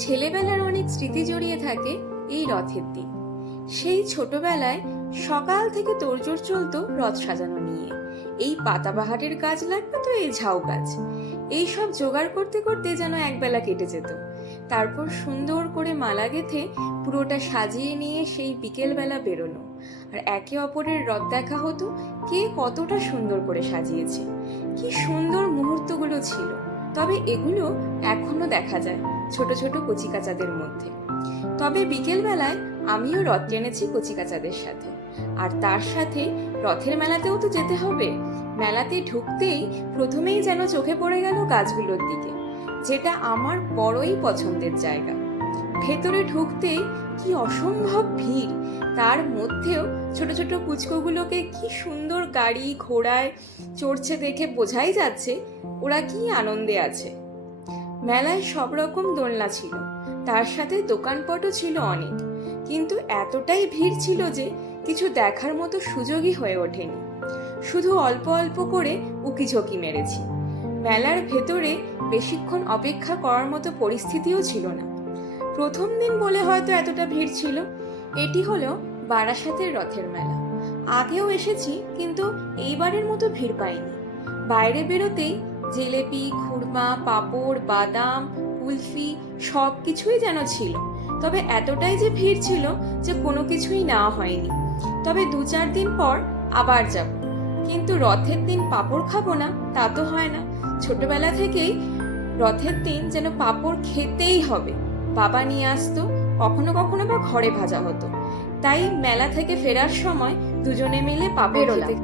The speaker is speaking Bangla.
ছেলেবেলার অনেক স্মৃতি জড়িয়ে থাকে এই রথের দিন। সেই ছোটবেলায় সকাল থেকে তোড়জোড় চলতো রথ সাজানো নিয়ে। এই পাতাবাহারের গাছ লাগবে তো এই ঝাউ গাছ, এই সব জোগাড় করতে করতে যেন একবেলা কেটে যেত। তারপর সুন্দর করে মালা গেঁথে পুরোটা সাজিয়ে নিয়ে সেই বিকেলবেলা বেরোনো, আর একে অপরের রথ দেখা হতো কে কতটা সুন্দর করে সাজিয়েছে। কি সুন্দর মুহূর্তগুলো ছিল। তবে এগুলো এখনো দেখা যায় ছোট ছোট কচিকাচাদের মধ্যে। তবে বিকেল বেলায় আমিও রথ টেনেছি কচিকাচাদের সাথে, আর তার সাথে রথের মেলাতেও তো যেতে হবে। মেলাতে ঢুকতেই প্রথমেই যেন চোখে পড়ে গেল গাছগুলোর দিকে, যেটা আমার বড়ই পছন্দের জায়গা। ভেতরে ঢুকতেই কি অসম্ভব ভিড়, তার মধ্যেও ছোট ছোট কুচকোগুলোকে কি সুন্দর গাড়ি ঘোড়ায় চড়ছে দেখে বোঝাই যাচ্ছে ওরা কি আনন্দে আছে। মেলায় সব রকম দোলনা ছিল, তার সাথে দোকানপটও ছিল অনেক, কিন্তু এতটাই ভিড় ছিল যে কিছু দেখার মতো সুযোগই হয়ে ওঠেনি। শুধু অল্প অল্প করে উকিঝুঁকি মেরেছি। মেলার ভেতরে বেশিক্ষণ অপেক্ষা করার মতো পরিস্থিতিও ছিল না। প্রথম দিন বলে হয়তো এতটা ভিড় ছিল। এটি হলো বারাসাতের রথের মেলা। আগেও এসেছি, কিন্তু এইবারের মতো ভিড় পাইনি। বাইরে বেরোতেই জিলেপি, খুরমা, পাঁপড়, বাদাম, কুলফি সব কিছুই যেন ছিল। তবে এতটাই যে ভিড় ছিল যে কোনো কিছুই নেওয়া হয়নি। তবে 2-4 দিন পর আবার যাব, কিন্তু রথের দিন পাঁপড় খাবো না তা তো হয় না। ছোটবেলা থেকেই রথের দিন যেন পাঁপড় খেতেই হবে। বাবা নিয়ে আসতো, কখনো কখনো বা ঘরে ভাজা হতো। তাই মেলা থেকে ফেরার সময় দুজনে মিলে পাঁপড় খেতে